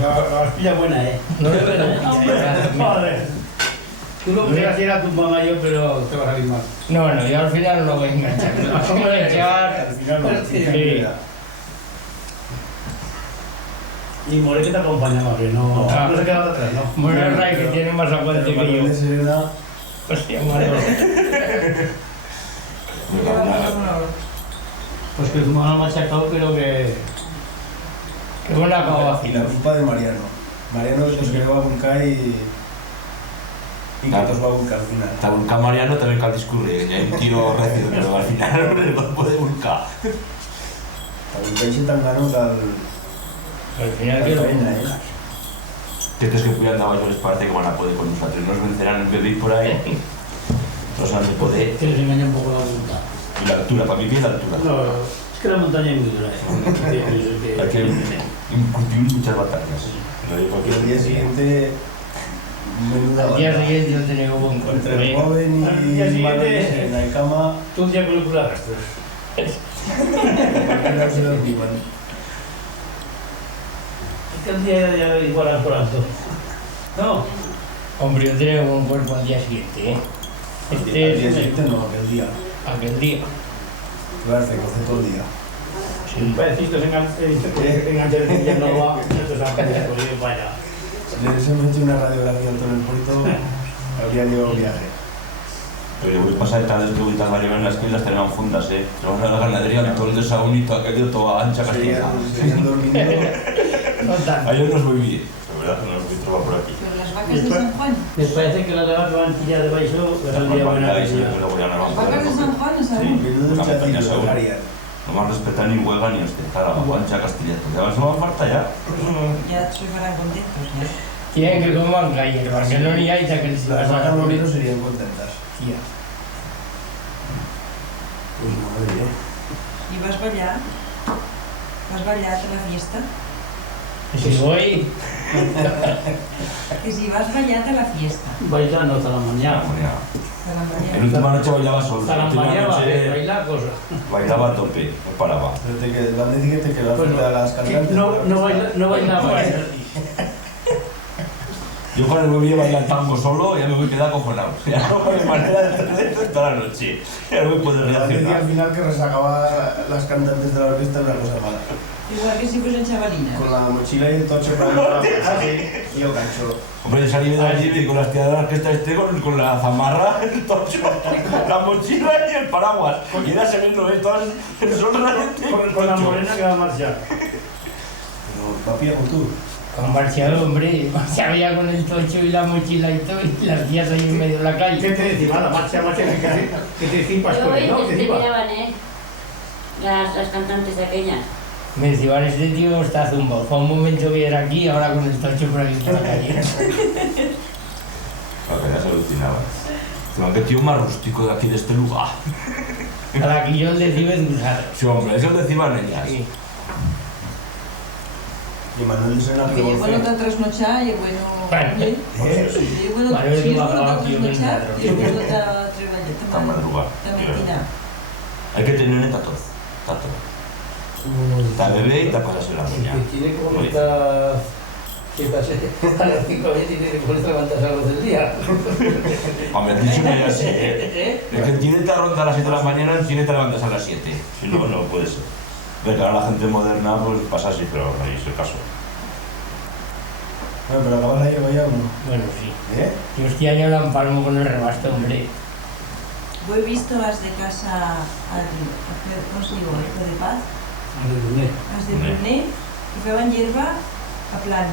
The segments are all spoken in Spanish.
La pastilla buena, ¿eh? No es buena. Joder. Tú lo que hacías era tu mamá yo, pero te va a salir mal. No, yo al final no lo voy a enganchar. Me lo voy a enganchar. Al final no. Sí. Y More que te acompañaba, que no se quedaba atrás, ¿no? Bueno, Ray, que tiene más aguante que yo. Hostia, madre. Pues que tu mamá me ha machacado, pero que... Que buena acaba. Y la culpa de Mariano. Mariano es el que va a buscar y que nos va a buscar al final. Te busca Mariano, también cal discurre. Ya hay un tío recido, pero al final no lo puede buscar. También se tan ganó que Al final que lo Que estos que cuidan a les parece que van a poder con nosotros. Nos vencerán el bebé por ahí. Nos han de poder. Que les engaña un poco la voluntad. Y la altura, para mí, ¿qué es la altura? No, es que la montaña es muy dura, ¿eh? Hay que incutir muchas batallas. y el día siguiente menuda al día banda. siguiente yo tenía un buen Entre el cuerpo. joven Al y día el siguiente- en la cama Tú un día con el culo arrastras. no se lo digan. Es que el día ya igual por alto. No. Hombre, yo tenía un buen cuerpo al día siguiente, ¿eh? Al Este día es siguiente no, aquel día. aquel día. Claro, se coce todo el día. Si pareciste enganchar de ya no va, entonces a pelear con ellos, vaya. Si le hubiésemos hecho una radiografía al en el puerto, habría llevado viaje. Pero yo voy a pasar tal vez que tal Mario en las que las tenían fundas, Vamos a la ganadería, todo el desagüito, aquello toda ancha castilla. Seguían durmiendo. No tanto. Ahí no os voy bien. La verdad que no os voy a trobar por aquí. Pero las vacas de San Juan. Les parece que las de abajo van tirar de baixo, pero el día buena que sea. Las vacas de San Juan no saben. Menudo La montaña chacillo, seguro. Ariel. No más respetar ni huelga ni ostentar a la guancha castilla. Ya vas a la falta ya. Ya se verán contentos, ¿ya? Tienen que comer galletas, porque no ni hay ya que les Las vas a vacas morir. no serían contentas. Tía. Pues madre mía. ¿Y vas ballar? ¿Vas ballar a la fiesta? Si voy, Que si vas ballar a la fiesta. Bailando hasta la mañana. A la En mañana. última noche bailaba solo. Hasta En la última mañana noche bailar cosa. bailaba a tope, no paraba. Pero te que van a decir que te quedas Bueno, frente a las cantantes. no bailaba. Yo cuando me voy a bailar tango solo ya me voy a quedar acojonado. Ya no hay manera de hacer toda la noche. Ya no me puedo Te van a decir al reaccionar. final que resacaba las cantantes de la orquesta una cosa mala. Igual que si fuesen chavalinas. Con la mochila y el tocho para y yo cancho. Hombre, yo salí de allí con las tías de la orquesta con la zamarra, el tocho, la mochila y el paraguas. Y era sereno, todas el sol radiante. Con la morena que va a marchar. Pero papi, hago tú. con marciado, hombre, marciado ya con el tocho y la mochila y todo, y las tías ahí en medio de la ¿Qué calle. te decía? La marcha, que te decía Pascual, ¿no? Yo ¿Qué te te iba? miraban, las cantantes aquellas. Me decían, este tío está zumbado, fue un momento que era aquí, ahora con el tocho por aquí por la calle. La verdad se alucinaba. Decían, qué tío más rústico de aquí, de este lugar. A la que yo le digo cruzado. Sí, hombre, eso decían ellas. Sí. Y Manuel se la Que yo bueno tan trasnochar, y bueno... Bueno. ¿eh? Yo bueno, Vale, si que yo va a bueno acabar tan aquí, venga, trasnochar, otro yo día. bueno tan Tan madrugar. mentira. Hay que tener neta todo. Está todo. Está bebé y está cosas en la niña. Tiene como está... Que pase a las 5 y tiene que ponerse a levantarse a las del día. Hombre, el dicho no es así, El que tiene te ronda a las 7 de la mañana, el tiene te levantas a las 7. Si no, no puede ser. Pero ahora la gente moderna pues pasa así, pero ahí es el caso. Bueno, pero acabas la lleva ya o no. Bueno, sí. ¿Eh? Yo este año la empalmo con el rebasto, hombre. Yo he visto las de casa, ¿cómo se digo? Hijo de paz, las de Brunet, que feban hierba a plan.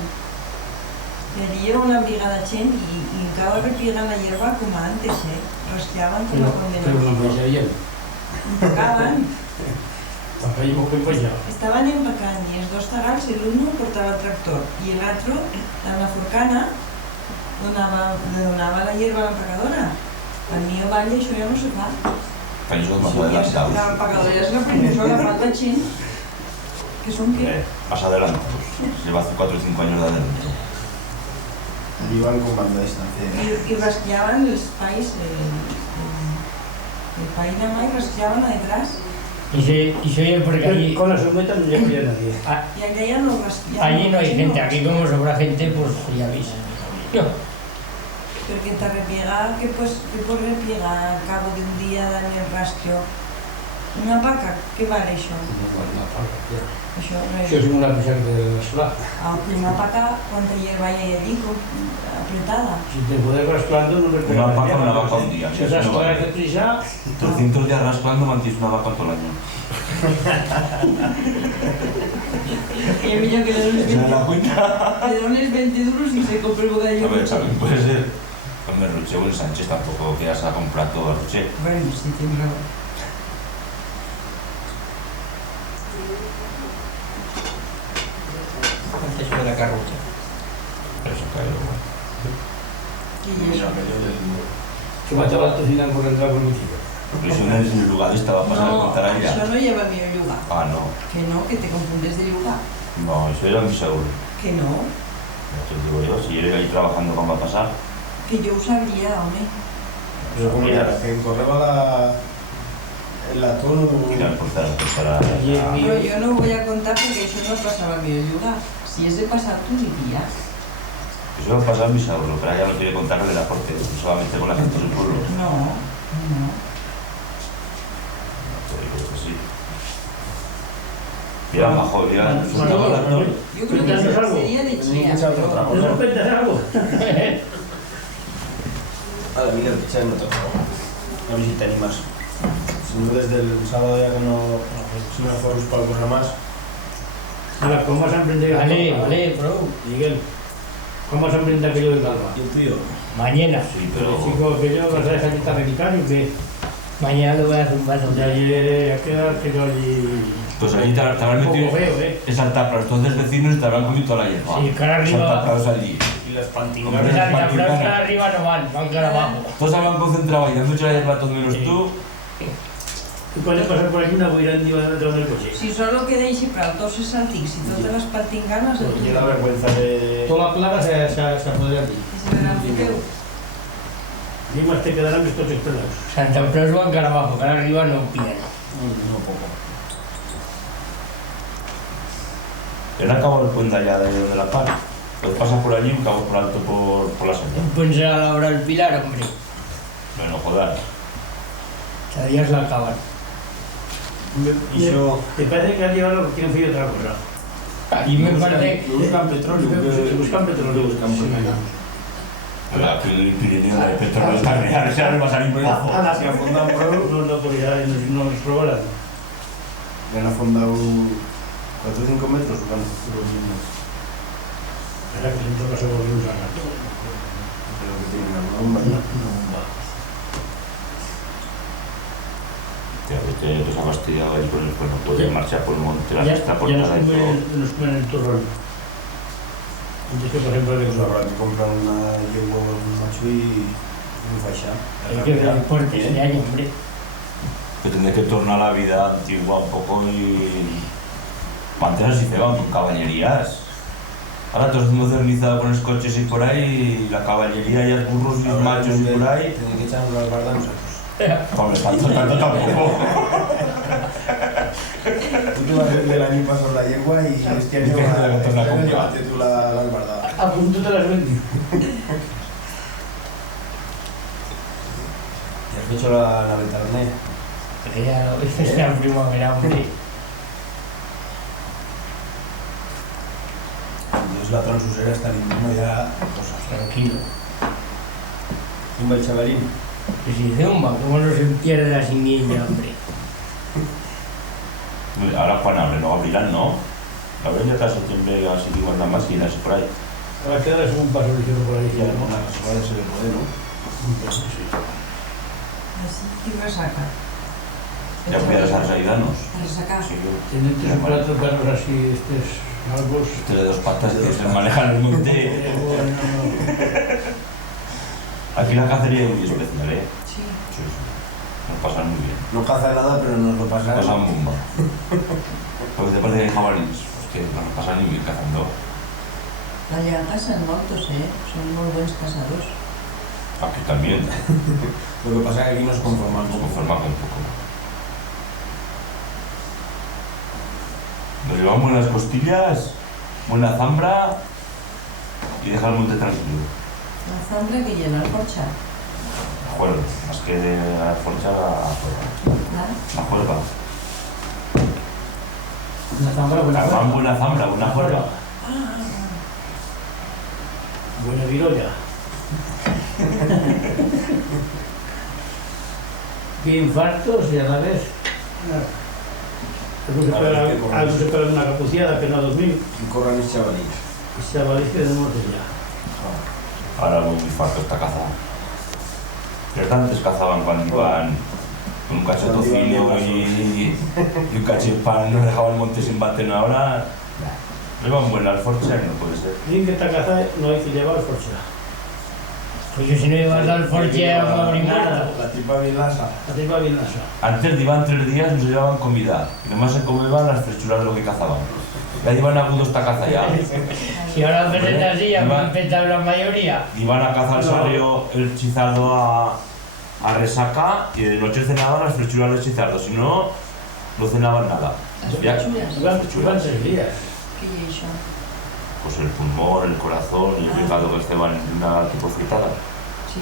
Y allí lleva una brigada chen y cada repliegan la hierba como antes, rasqueaban como Pero no condenados. me bien. Empacaban, Papá y mujer pues ya. estaban empacando y els dos tagals, l'uno portava el tractor y el otro, en la forcana, le donava la hierba a l'empacadora. Al mío valle això ja no se fa. Pero eso es más La adelantados. empacadora es la primera, la falta chen. Que son que... Más adelantados. Lleva hace 4 o 5 años de adelante. Allí van con banda de distancia. Y rasqueaban los pais, el país de mai rasqueaban a detrás Y se oye porque allí, Con las humetas no llegaría nadie. Y aquella no allí no hay gente, aquí como sobra gente, pues ya veis. Yo, Perquè te repiega, que pots repiegar al cabo de un dia en el rastro. Una vaca, què val això? Això res. Això és una presión de solar. Una vaca, quanta hierba hi ha allí, apretada. Si te puedes rascando, no recuerdo. Una vaca un día. Si estás con de prisa, 300 días rascando mantienes una vaca todo el año. Y a millor que ¿Se me da cuenta? le dones 20 duros y se compra el bocadillo. A ver, también puede ser. Hombre, Ruche o el Sánchez tampoco que vas a comprar todo a Ruche. Bueno, sí, tienes razón. antes fue la carrocha. Pero eso cae luego. Y eso. que me estaba tocinando por entrar por mi chico. Porque si una vez en el lugar estaba a pasar a contar a això ella. no lleva mi lugar. Ah, no. Que te confundes de lugar. No, eso era mi seguro. Que no, Ya te digo yo, si eres ahí trabajando, ¿cómo va a pasar? que yo ho sabria, home. Pero como era, que correba el atún Ir a cortar para... Però jo no ho voy a contar perquè això no passava al meu lugar. Si és de passar, tu diries. Eso va a pasar mi seguro, pero ella no quiere contar que le da porque solamente con la gente del pueblo. No, no. Te digo que sí. Mira, majo, mira, es un actor. Yo creo que Cuéntanos algo. sería de chía, otra ¿No cosa. nos cuentas algo? Ahora, mira, el que no toca. A ver si te animas. Si no, desde el sábado ya que no... Si no fueron para cosa más. Ahora, ¿cómo vas a emprender? Vale, bro. Miguel, ¿cómo vas a emprender aquello de Calva? ¿Y el tío? Mañana. Sí, Pero pero... chico, aquello vas a dejar de estar americano y que Mañana lo voy a zumbar. de allí a quedar que no allí. Pues allí te habrán Un poco metido feo, esa tapa, los dos vecinos te habrán comido toda la hierba. Sí, cara arriba. Están tapados allí. Y las Hombre, pantinganas. Las Panticana. frases arriba no van cara abajo. Todos se han concentrado ahí, han hecho la hierba todos menos tú. Tú puedes pasar por aquí una boira dentro del coche. Si solo quedéis para tots els antics i totes les patinganes, Porque tiene la vergüenza de... Toda la plaga se apodera de ti. que se verán feu. Ni más te quedarán estos externos. Santa Claus van cara abajo, cara arriba no pillan. No poco. ¿Han acabado el puente allá de la Paz? Pues pasas por allí y acabas por alto por la senda. Pues a la hora del pilar, hombre. Bueno, joder. Cada día se la acaban. Y yo... ¿Te parece que has llevado que no fui otra cosa? Y me parece... Buscan petróleo. Se buscan petróleo. Pero aquí en el Pirineo hay petróleo carrear, ese no va a salir un pozo. A la Si afondan por ahí, no, no, porque ya nos robarán. le han afondado 4 o 5 metros, bueno, lo mismo. Verá que en todo caso volvemos a ganar. Creo que tienen alguna bomba, ¿no? Tío, que te has fastidiado ahí con el cuerno. Puedes marchar por el monte, la Ya sexta nos portada y todo. comen el turrón. Antes que, por ejemplo, el Pues habrá que comprar una yegua o un macho y un faixá. Hay que ver deportes de año, hombre. Que tendré que tornar a la vida antigua un poco y... Antes así se van con caballerías. Ahora todo es modernizado con los coches y por ahí, y la caballería y los burros y los machos y por ahí. Tienen que echar unas bardas nosotros. Hombre, tanto tampoco. Tú te vas del año pasado la yegua y este año Es que la que torna con llévate tú las bardas. A punto te las vendí. ¿Y has hecho la ventanilla? Pero ya lo dices la primavera, hombre. Entonces la transusera está limpiando ya cosas. Tranquilo. Tumba el chavalín. Pues si zumba, ¿cómo no se pierde la simiente, hombre? Ahora Juan abre, no abrirán, ¿no? Abrirán ya hasta septiembre, así que igual más y así por ahí. Ahora quedas un paso ligero por ahí. Ya Ya, no, la semana se le puede, ¿no? Así que resaca. Ya cuidas a los aidanos. Resaca. Sí, Tienen tres o cuatro perros así, estos albos. este de dos patas que se manejan el monte. Aquí la cacería es muy especial, ¿eh? Sí. Sí, sí. Nos pasan muy bien. No caza nada, pero nos lo pasa. Pasan bomba. Porque te parece que hay jabalíes. Es que no nos pasan ni bien cazando. Allà cacen moltos, Són molt bons caçadors. Aquí también. Lo que pasa es que aquí nos conformamos. Nos conformamos un poco. Pues llevan buenas costillas, buena zambra y deja el monte tranquilo. La zambra que llena el forcha. La juerga, más que la forcha, la juerga. Una zambra buena. Van buena zambra, buena juerga. Buena virolla. ¿Qué infartos y a la vez? Algo se pega una capuciada que no ha dormido. Y corran los chavalillos. Y chavalís que tenemos ya. Ahora un infarto está cazado. Pero antes cazaban cuando iban con un cacho de tocino y un cacho de pan, nos dejaban el monte sin baten. Ahora llevan buenas forchas y no puede ser. Dicen que esta caza no hay que llevar forcha. Pues yo si no llevas al forche a abrir muerta. La tipa bien lasa. La tipa bien lasa. Antes iban 3 días y no se llevaban comida. Y nomás se comían las frechuras de lo que cazaban. Ya iban agudos esta caza ya. Si ahora haces así, ya me han petado la mayoría. Iban a cazar el chizardo a resaca y de noche cenaban las frechuras del chizardo. Si no, no cenaban nada. Ya, Iban 6 días. ¿Qué es eso? pues el pulmón, el corazón, el hígado que estaban en una tipo fritada. Sí.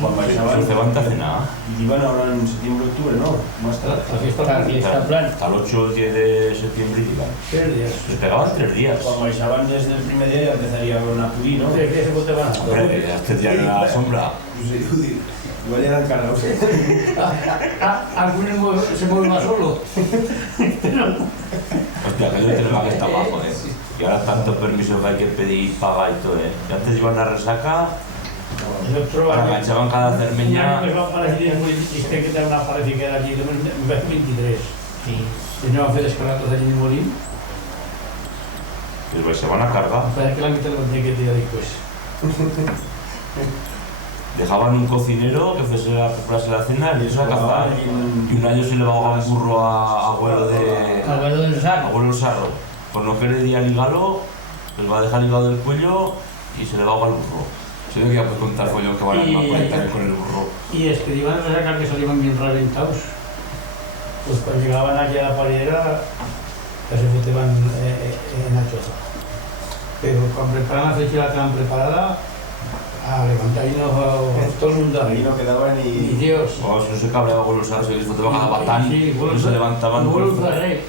Cuando marchaban, No se van a cenar. y iban ahora en septiembre, octubre, ¿no? Más tarde. La fiesta plan. Hasta el 8 o el 10 de septiembre iban. 3 días. Les pegaban 3 días. Cuando marchaban desde el primer día ya empezaría con una puri, ¿no? 3 días se botaban a Hombre, ya este día en la sombra. No sé, igual ya eran cargados. Algunos se mueven más solo. Hostia, que yo tenemos que estar abajo, Y ahora tanto permiso que hay que pedir, paga y todo, Y antes iban a resaca, El otro año. enganchaban cada cermeña. Un año que va para decir, es muy triste que tenga una pareja que era allí, me parece 23. Sí. Tenía a fer descargados allí en Molín. Pues se van a cargar. Parece que la mitad lo tenía que tirar después. Dejaban un cocinero que fuese a prepararse la cena y eso a cazar. Y un año se le va a un burro a abuelo de... Abuelo del saco. Abuelo Sarro. Por no querer ir al hígado, les va a dejar el hígado del cuello y se le va a ahogar el burro. Se ve que ya puede contar follón que van a ir con el burro. Y es que iban a sacar que salían bien reventados. Pues cuando llegaban allí a la paridera, ya se metían en la choza. Pero cuando preparaban la fecha la tenían preparada, a levantar y no todo el mundo Ahí ahí. no quedaban Y ni... Dios. Si no se cabreaba con los Sarro, se les botaba cada batán, no se levantaban. No vuelvo a traer.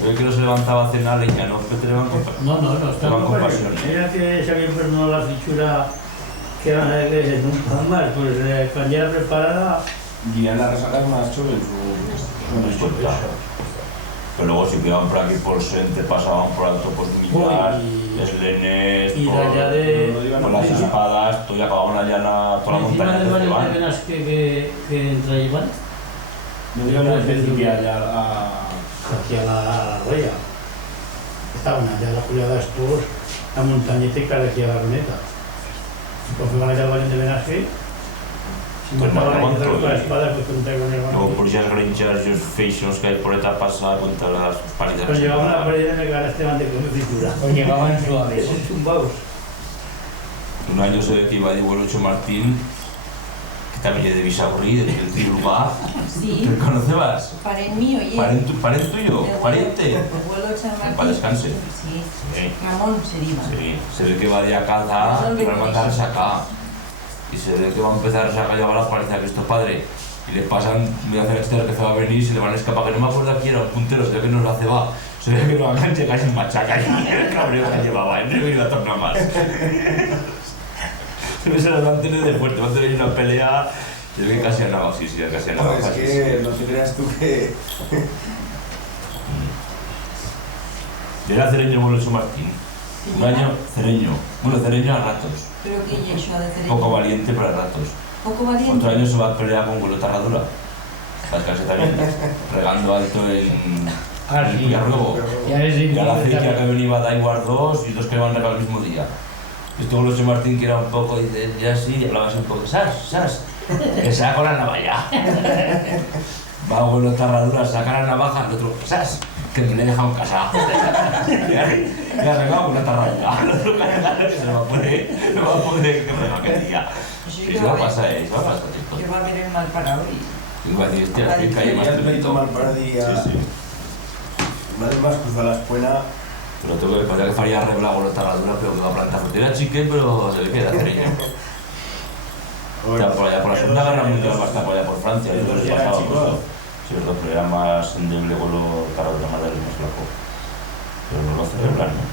Se ve que no se levantaba a cenar leña, no, que te levantan con... No, está Van muy con bueno. pasión. Era que se habían perdonado la fritura que eran de un pan más, pues cuando ya era preparada, Irían a resacar más chulo en su... No me cuenta. Pero luego si quedaban por aquí por Sente, pasaban por Alto pues Millar, Uy. Eslenés, y de por, allá de... con las espadas, todo y acababan allá toda la Encima montaña de de varias Ceban. venas que traían No iban a principio allá a... hacia la ría. Estaban allá las culiadas todos, la montañita y aquí a la runeta. Porque van allá al valle de Benaje, si Pues mataban a mataban empezar con la todo. espada, pues contra con el Luego valle. por esas grinchas y los feixos que hay por esta pasada contra las paridas. Pues llegaban a la pared de Megara Esteban de comer fritura. Pues llegaban suaves. Son chumbados. Un año se ve que iba de Huelocho Martín, que también es de Bisagurri, del Tribruga. Sí, ¿Te conocebas? parent mío, oye. ¿Parent tuyo? ¿Pariente? Abuelo Chamartín. Para descanse. Sí, Sí. Ramón se diva. Sí, se ve que va de acá para mandar a resacar. Y se ve que va a empezar a resacar y va a la pareja de Cristo Padre. Y le pasan, me hacen externo que se va a venir y se le van a escapar. Que no me acuerdo aquí, era un puntero, se ve que nos lo hace va. Se ve que lo hagan llegar sin machaca y el cabreo que llevaba, no he ido a tornar más. Se ve que se las van a tener de fuerte, va a tener una pelea. Se ve que casi han navado, sí, casi han No, navado. es que no te creas tú que... Yo era cereño Huelocho Martín. Un año cereño. Bueno, cereño a ratos. Pero que es eso de cereño. Poco valiente para ratos. Poco valiente. Otro año se va a pelear con Huelo Tarradura. Las casas también. Regando alto en el Villarruego. Ya ves, Y a la acequia que venía Daiwar 2 y dos que van a regar el mismo día. Esto Huelocho Martín que era un poco, dice, ya así, y hablaba así un poco, ¡sas! Que saca la navaja. Va Huelo Tarradura, saca la navaja, el otro, ¡sas! Que me le he dejado en casa. Ya ha regado una tarranga. El otro que se lo va a poder que rega aquel día. Eso va a pasar, eso va a pasar. Que va a haber el mal parado y... Iba a decir, hostia, que calle más Ya el pleito tremendo. mal para día... Sí. Vale más cruzar la espuela. Pero tengo que pensar que faría arreglar con la taradura, pero que va a plantar frutera chique, pero se le queda treño. O sea, por allá por la Segunda Guerra Mundial va a estar por allá por Francia, y entonces pasaba pues, sí, pero era más endeble con los taradura más del más loco. Pero no lo hace arreglar, ¿no?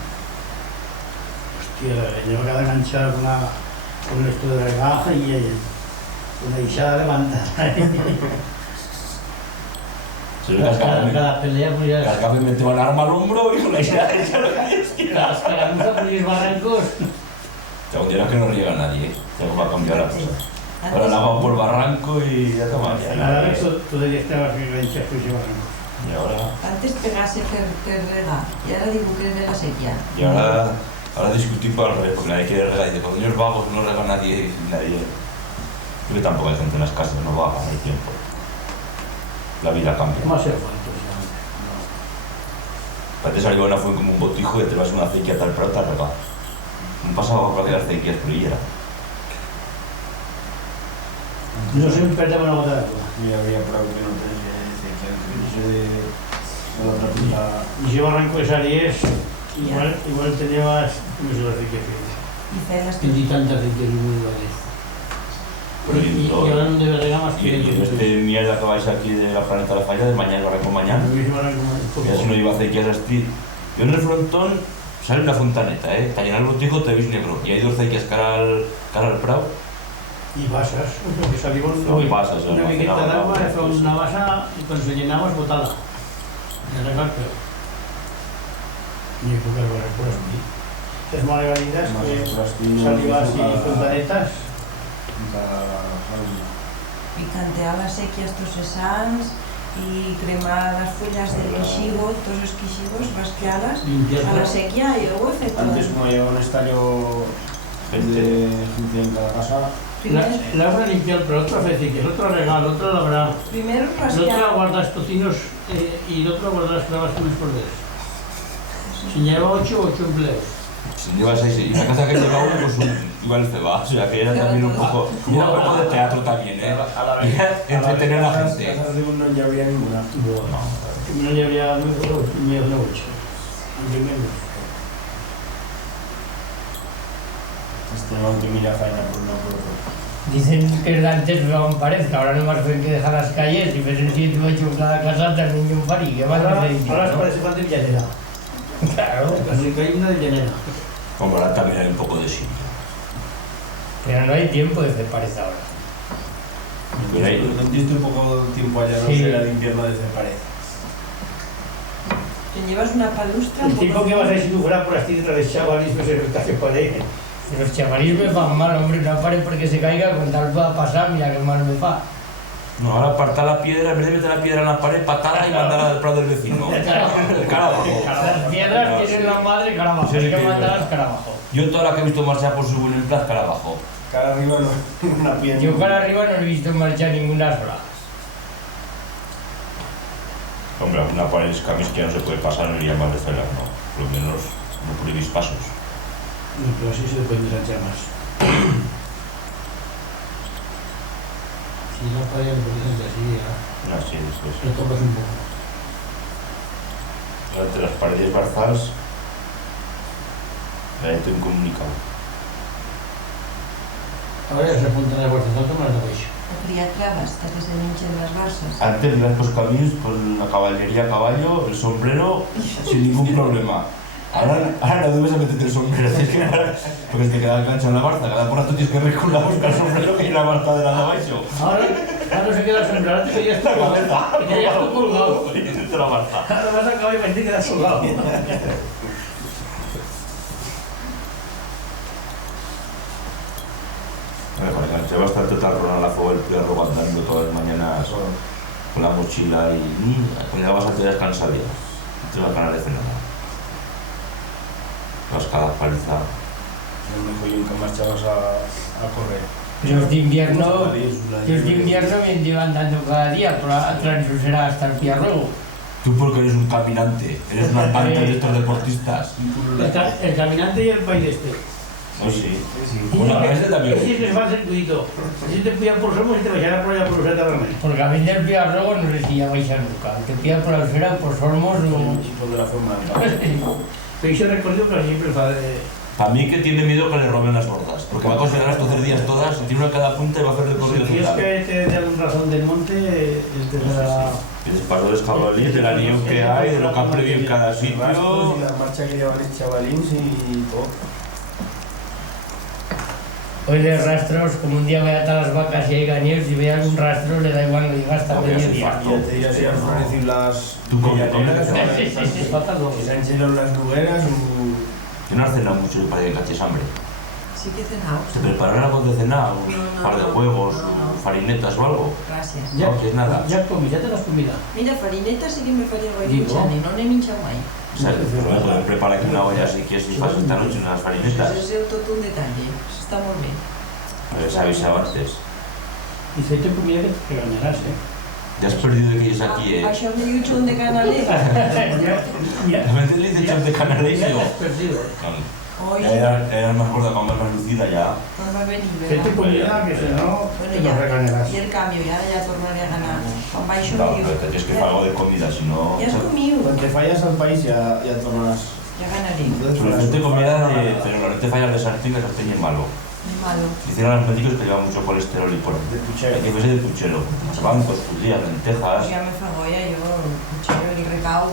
Hostia, yo me quedé enganchado con esto de la caja y una guisada levantada. Se ve que Cada pelea pues ya... Cascaba me metía un arma al hombro y con la isla hecha lo que Dios quiera. Las caramuzas por los barrancos. Un día que no riega nadie, ya va a cambiar la cosa. Ahora la va por el barranco y ya toma. Ahora eso tú debías estar aquí enganchado con ese barranco. Y ahora... Antes pegase que rega, y ahora digo que rega sequía. Y ahora discutir para el revés, porque nadie quiere regar. Y dice, coño, es vago, no rega nadie. Creo que tampoco hay gente en las casas, no vaga, no hay tiempo. La vida cambia. Demasiado fuerte. Antes salió una fue como un botijo y te vas a una acequia tal pero tal regado. No pasaba por aquellas acequias por ahí era. No siempre perdemos una gota de agua. Y había por algo que no tenía de la otra punta. Y si barranco de Salies, igual tenía más... No sé las acequias que Y fe las hay. Y tantas acequias muy iguales. Y ahora no debe regar más que... Y este mierda que vais aquí de la Planeta de la Falla, de mañana, barranco mañana. Ya si no lleva acequias así. Yo en el frontón sale una fontaneta, para llenar el botijo te veis negro. Y hay dos acequias cara al prado. Y basas, porque salimos No, basas, una miqueta almacenaba, d'agua, no, fue pues. una basa y cuando se llenaba es botada. De regar peor. Y creo que lo recuerdo aquí. Es margaritas que salivas y fontanetas. picantear las sequias tos esans y cremar las follas del quixigo, todos los quixigos, rasqueadas a la sequía y luego hacer todo. Antes como llevaba un estallo de gente en cada casa. La una limpiar, pero otra acequias, otro regal, otro labrar. Primero El otro rasquear. guardas tocinos y el otro guardas las clavas con los corderos. Si lleva 8 empleos. Si llevas 6, y la casa que lleva uno, pues igual se va. O sea, que era también un poco de teatro también, entretener a la gente. En casas de uno no había ninguna. No le habría medio de 8. Aunque menos. Este no te mira faena por uno por otro. Dicen que antes no parezca, ahora no más pueden que dejar las calles y ven 7 o 8 en cada casa también un pari, que más Ahora de se parece falta de Villanera. Claro, Casi que hay una de Villanera. Como ahora también hay un poco de sí. pero no hay tiempo de hacer pared ahora. Pero ahí- No diste un poco de tiempo allá, no Sí. sé, el invierno de pared. Te llevas una palustra. El tipo que vas a decir si fuera por así detrás de chavales, pues se que por ahí. Y los chavales me van mal, hombre, no pared porque se caiga, con tal va a pasar, mira que mal me fa. No, ahora apartar la piedra, en vez de meter la piedra en la pared, patada y mandarla al prado del vecino. Cara abajo. Las piedras tienen la madre cara abajo, Sí, hay que sí, mandarlas cara abajo. Yo toda la que he visto marchar por su buen emplaz, cara abajo. Cara arriba no, una piedra. Yo cara arriba no he visto marchar ninguna sola. Hombre, alguna pared es camis que ya no se puede pasar, no iría más de celar, ¿no? Por lo menos no prohibís pasos. No, pero así se le pueden ensanchar más. Si no pueden ponerse así, ya. Así es. Lo tocas un poco. Entre las paredes barzals, hay un comunicado. Ahora ya se apuntan a la bolsa, no toman la bolsa. O criar clavas, hasta que se hinchen las barsas. Antes ibas por caminos con la caballería a caballo, el sombrero, sin ningún problema. Ahora no debes a meterte el sombrero, tienes que parar, porque te queda el gancho en la barza. Cada por rato tienes que recular a buscar el sombrero que hay en la barza de la de abajo. Ahora no se queda el sombrero, antes que ya está colgado. Que ya está colgado. Dentro de la barza. Ahora vas a acabar y parece que quedas colgado. Cuando enganché bastante talronazo el perro andando todas las mañanas con la mochila y cuando llegabas a te descansar ya. No te iba a ganar de nada. Vas cada paliza. El mejor yo nunca marchabas a correr. Los de invierno bien llevan andando cada día, pero atrás no será hasta el Piarruego. Tú porque eres un caminante, eres un andante de estos deportistas. El caminante y el país este. Hoy sí. Sí. Bueno, a veces también. Sí, que se fa el circuito. Si te pillan por Somos y te baixará por allá por Useta también. Porque a mí del pillar luego no sé si ya vais a nunca. Te pillar por la esfera, por Sormos o... Por de la forma. Pero ese recorrido que siempre fa de... Para mí que tiene miedo que le roben las bordas, porque va a considerar estos 3 días todas, tiene una en cada punta y va a hacer recorrido Si es total. que te dé algún razón del monte, es de la... Que se pasó de jabalí, de la nieve que hay, de lo que han perdido en cada sitio. Y la marcha que llevan los chavalins y todo. Hoy de rastros, como un día voy a atar las vacas y hay gañeros y veo algún rastro, le da igual, no diga hasta Porque es un mediodía. facto. Y ya te dirás si has ofrecido las... ¿Tú comes? Que se han llenado las lugueras Que no has cenado mucho para que caches hambre. Sí que he cenado. ¿Te prepararán algo de cenar? ¿Un No, par de no, huevos? no. ¿Farinetas o algo? Gracias. Ya, No, que es nada. ya comí, ya te las comida. Mira, farineta sí que me faría Digo. guay, no he minchado mai. O sea, pues me pueden preparar aquí una olla si quieres y pasas esta noche unas farinetas. Ese es todo un detalle, está muy bien. Les avisaba antes. Y si te comida que te ganarás, Ya has perdido de que es aquí, ¿eh? Això m'he dit un de Canales. Ya Realmente le dice chon de canales ya y te has perdido. Hoy, era más gorda, más lucida ya. quan va venir, Que te comida que si no, Bueno, te lo regalarás. I el canvi, i ara ja tornaré a ganar. Quan baixo Claro, diu, pero te tienes que hacer algo de comida, si no... ja has comido, Cuando te fallas al país ya tornarás. ja ganaré. Entonces, Pero no te comida de... Pero no te fallas de sartén, que sartén es malo. Muy malo. Hicieron los médicos que llevan mucho colesterol y por... De Hay puchero. que verse de puchero. Bancos, judías, lentejas... Ja me fa goya, jo, el cuchillo, el recau,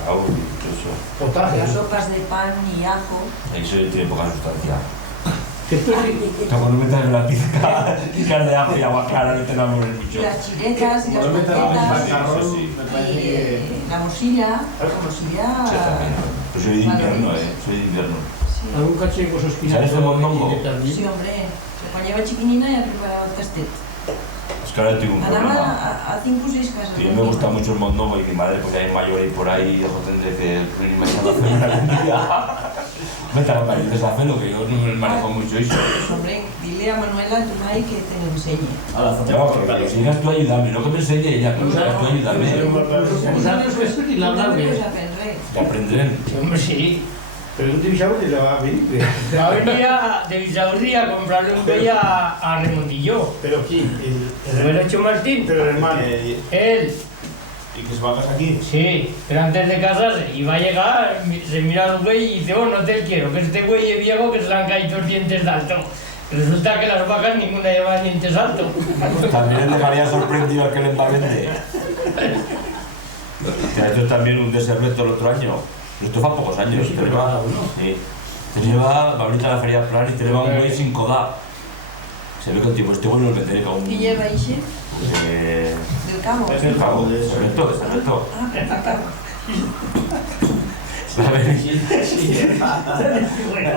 Cacao y todo eso. Potaje, las ¿no? sopas de pan y ajo. Eso tiene poca sustancia. Que tú eres... Como no metas en la pizca de ajo y agua clara, no te enamores Y mucho. las chiletas y las Cuando metas la croquetas. macarrón, Eso sí. me parece Y que... la mosilla, Sí, también. Pues soy de invierno, soy de invierno. Sí. Algún caché con sus ¿Sabes de mondongo? Sí, hombre. Quan jo era chiquinina ja preparava el tastet. Es que ahora tengo un Anava problema. a 5 o 6 cases. Sí, me gusta mucho el mondongo y mi madre pues ya es mayor y por ahí yo tendré que irme a hacer una comida. Vete a la pared de hacerlo, que yo no me manejo mucho eso. Pues hombre, dile a Manuela, a tu mai, que te lo enseñe. A la Ya, foto. pero que lo sigas tú ayudarme, no que me enseñe ella, que lo sigas tú ayudarme. Usar los y la hablar No bien. puedes aprender. Que aprenderé. Hombre, sí. Pero un divisado te la va a venir. Va a venir de Visaurri a comprarle un güey a Remontillo. Pero sí, ¿Lo ha hecho Martín? pero el hermano. Él, Y que se va a casa aquí. sí, pero antes de casarse iba a llegar, se mira al güey y dice, oh, no te quiero, que este güey es viejo que se le han caído los dientes de alto. Resulta que las vacas ninguna lleva dientes altos. También le dejaría sorprendido al que le vende. Te ha hecho también un deserveto el otro año. Esto fue a pocos años. Sí, Te pero lleva, cada uno. sí. Te lleva, va ahorita a la feria plan y te lleva un güey sin coda. Se ve que el tipo este güey no lo meteré con un... Qui lleva ixe? Del cabo. Es el cabo de eso. Deserveto. Ah, del cabo. A ver,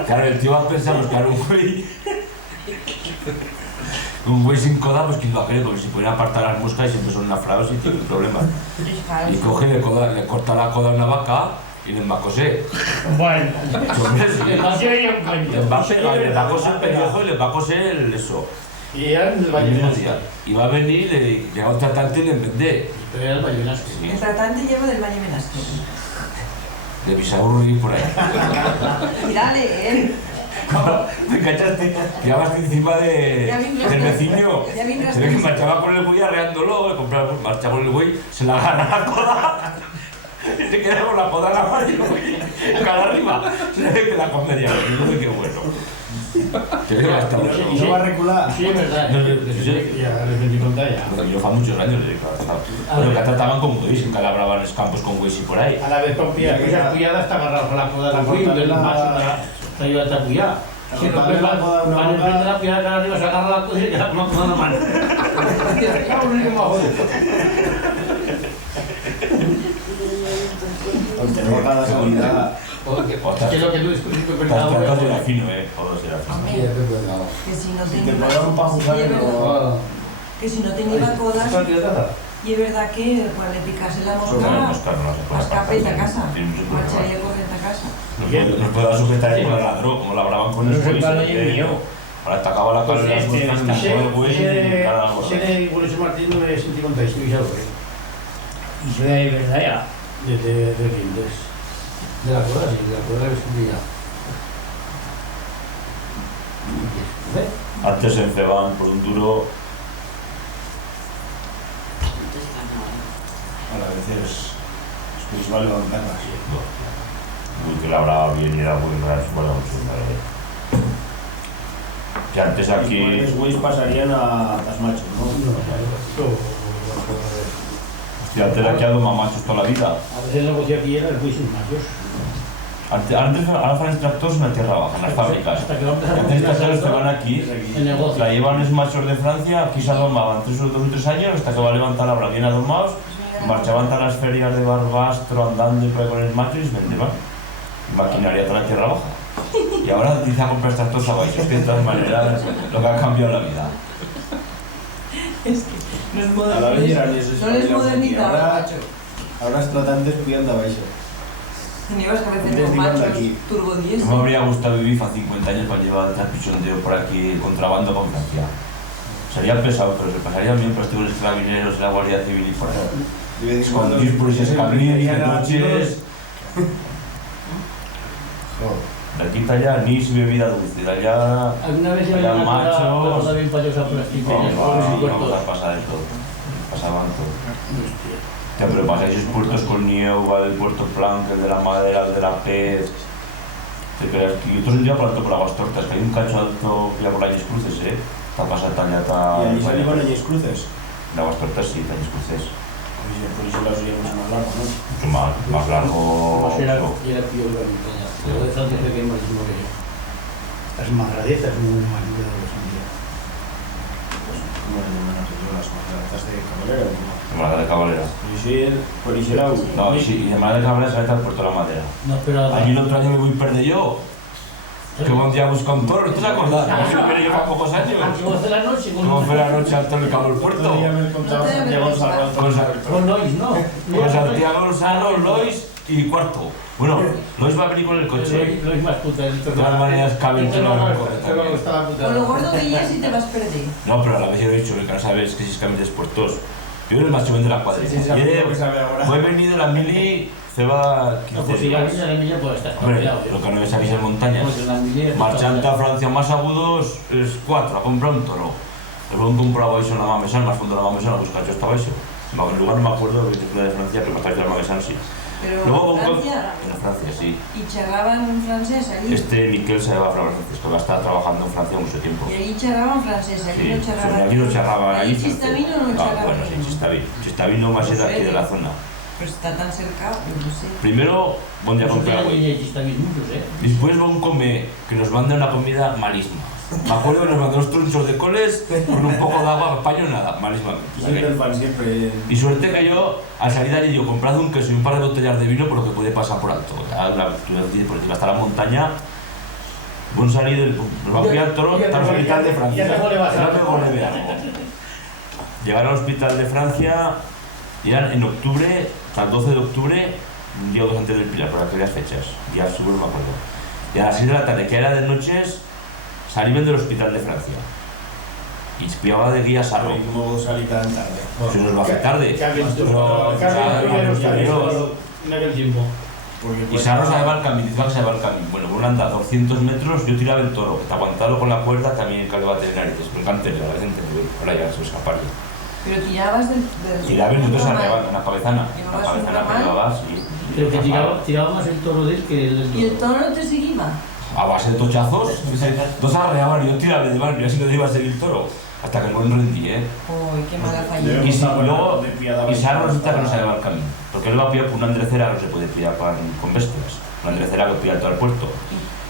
claro, el tío va a pensar buscar un güey sin coda, pues quién lo va a querer, porque si pueden apartar las moscas y siempre son nafrados y tienen problemas. Y coge, le corta la coda a una vaca y le embacose. Bueno, Hombre, sí. no se veía un Le coño. va a pegar, le va a coser el pellejo y le va a coser el eso. Y era el El mismo Vallenas. día. Y va a venir, le llega un tratante y le vende. Pero era el Vallenas. Sí, El tratante lleva del Valle Menastre. de Bisaurri y por ahí. Mírale, él. ¿Me cachaste? Llevabas encima del vecino. Ya vendrás Se ve que tú. marchaba con el güey arreándolo, le compraba, pues marcha con el güey, se la agarra la coda y se queda con la coda en la mano y el güey cara arriba. Se ve que la comedia, no sé qué bueno. Se ve que hasta bueno. Y no va a recular. Sí, es verdad. No, sí. Ya les vendí contar ya. Yo fa muchos años le digo, pero que trataban como güeyes, que calabraban los campos con güeyes y por ahí. A la vez con pilla, que esa pillada está agarrada con la coda del río, del macho, la lleva a pillada. Si no, pues van en frente de la pillada, cara arriba, se agarra la coda y queda con una mano. Cabrón, qué majo. Porque no haga la salida. Que es lo que tú discutiste con Estás el tratando de fino, todo será fino. Hombre, que si no Que tenía... te podamos pa' jugar, Sí, es verdad. pero... Que si no tenía codas, y es verdad que cuando le picase la Porque la mosca, mosca no la se puede escape de apartar. casa. Tiene mucho problema. Marcharía corriendo a casa. Nos puede sujetar ahí con el ladrón, como labraban con No el se güey. para ahí mío. Ahora atacaba la cara de las Pues moscas con el güey y cada cosa. Tiene igual ese Martín no me sentí con Taisí, ya lo creo. Y se ve de verdad ya. De Rindes. De la coda, sí, de la coda es un día. Antes se encebaban por un duro, A veces es vale levantarlas. uy, que labraba bien y era muy raro, bueno, mucho, que antes aquí... Y los güeyes pasarían a las machos, ¿no? Hostia, antes aquí había machos toda la vida. A veces el negocio aquí era el juicio machos. Ahora fan tractores en la tierra baja, en las fábricas. Hasta que vamos a Antes estas cosas se van aquí, el negocio. la llevan los machos de Francia, aquí se adomaban 2 o 3 años hasta que va a levantar la bien adomados, marchaban a las ferias de Barbastro andando y por ahí con el macho y se vendeban. Maquinaria toda la tierra baja. Y ahora dice a comprar estas cosas abajo, es que de todas maneras lo que ha cambiado la vida. Es que no es A la vez eran modernidad. esos No es españoles aquí. modernidad, macho. Ahora los tratantes podían dar baixo. Tenías que Antes veces con iban de machos aquí. turbo Me 10. habría gustado vivir hace 50 años para llevar el trapichondeo por aquí, contrabando con Francia. Sería pesado, pero se pasaría bien por los carabineros, la Guardia Civil y por ahí. Escondidos por esos caminos de noches. De aquí para allá, ni su bebida dulce, de allá... ¿Alguna vez Allá iban a machos. también payosa por las No, tipeñas, pueblos y vamos puertos? a pasar de todo. Pasaban todo. Ya, pero pasáis esos puertos con Nieva, el puerto Plan, el de la madera, el de la pez. Te creas que otros días por alto por las tortas, que hay un cacho alto ya por las cruces, Está pasada ya está. Y allí salían ellos cruces. Las tortas sí, las cruces. Por eso las oíamos más largo, ¿no? Mucho más largo. Pues era tío de la montaña. Luego de Francia se ve malísimo que yo. Las marradetas muy mal de los días. Pues, como le llaman a todos las margaritas de Cabalera, ¿no? Semana de Cabalera. Por Iserau. No, y sí, y Semana de Cabalera se mete al puerto de la madera. No esperaba. Allí el otro año me voy a perder yo. Que un día busca un toro, ¿tú te acordás? Pero yo hace pocos años. ¿Cómo fue la noche? ¿Cómo fue la noche al toro y cabo el puerto? Todavía me contaba Santiago Gonzalo. Con Lois, ¿no? Con Santiago Gonzalo, Lois y Cuarto. Bueno, Lois va a venir con el coche. Lois más puta. De todas maneras, cabe un toro en el coche también. Con lo gordo que ya si te vas a perder. No, pero a la vez yo he dicho que no sabes que si es caminos puertos. Yo era el más joven de la cuadrilla. Sí, sabes lo que sabe ahora. Voy a venir de la mili, se va No, 15 pues si la días. villa de Milla puede estar. Hombre, lo que no ves aquí en montañas. Pues en la Milla. Marchante a Francia más agudos es 4, a comprar un toro. El buen compraba eso en la Mamesan, más fondo de la Mamesan, a buscar yo estaba eso. En lugar no me acuerdo de que de Francia, pero más tarde de la Mamesan sí. Pero Luego en Francia. en Francia sí. Y charraban francés allí. Este Miquel se va a Francia, que va a estar trabajando en Francia mucho tiempo. Y allí charraban francés, allí Sí, no charraban. aquí no charraban. Allí Chistamino no charraban. Bueno, sí, Chistamino más era aquí de la zona. Pues está tan cerca, yo no sé. Primero, buen día con Paraguay. Está bien muchos, ¿eh? Después va un come que nos manda una comida malísima. Me acuerdo que nos mandó unos trunchos de coles con un poco de agua, paño nada, malísima. Siempre el fan, siempre. Y suerte que yo, al salir de allí, yo comprado un queso y un par de botellas de vino por lo que puede pasar por alto. Porque hasta la montaña, buen salir, nos va a pillar el toro, está al hospital de Francia. Ya te vas a Llegar al hospital de Francia, y eran en octubre, hasta el 12 de octubre, un día o dos antes del Pilar, por aquellas fechas. Día seguro no me acuerdo. Y a las 6 de la tarde, que era de noches, salimos del hospital de Francia. Y espiaba de guía Sarro. ¿Cómo salí tan tarde? Se nos va a hacer tarde. En aquel tiempo. Y Sarro se va al camino, dice que se va al camino. Bueno, por anda 200 metros, yo tiraba el toro, que te aguantado con la cuerda también que le va a tener narices. Me encanta, la gente ahora ya se escapar. Pero tirabas del. Tiraba y nosotros normal. arriba, en la cabezana. En la cabezana que llevaba, sí. Pero que tiraba más el toro de él que el del ¿Y el toro no te seguía? A base de tochazos, dos arreaban y yo tiraba de barrio, así no te iba a seguir el toro. Hasta que el buen rendí, Uy, qué mala falla. Y si luego, y Sarro resulta que no se lleva el camino. Porque él va a pillar por una andrecera, no se puede pillar con bestias. Una andrecera que pilla todo el puerto.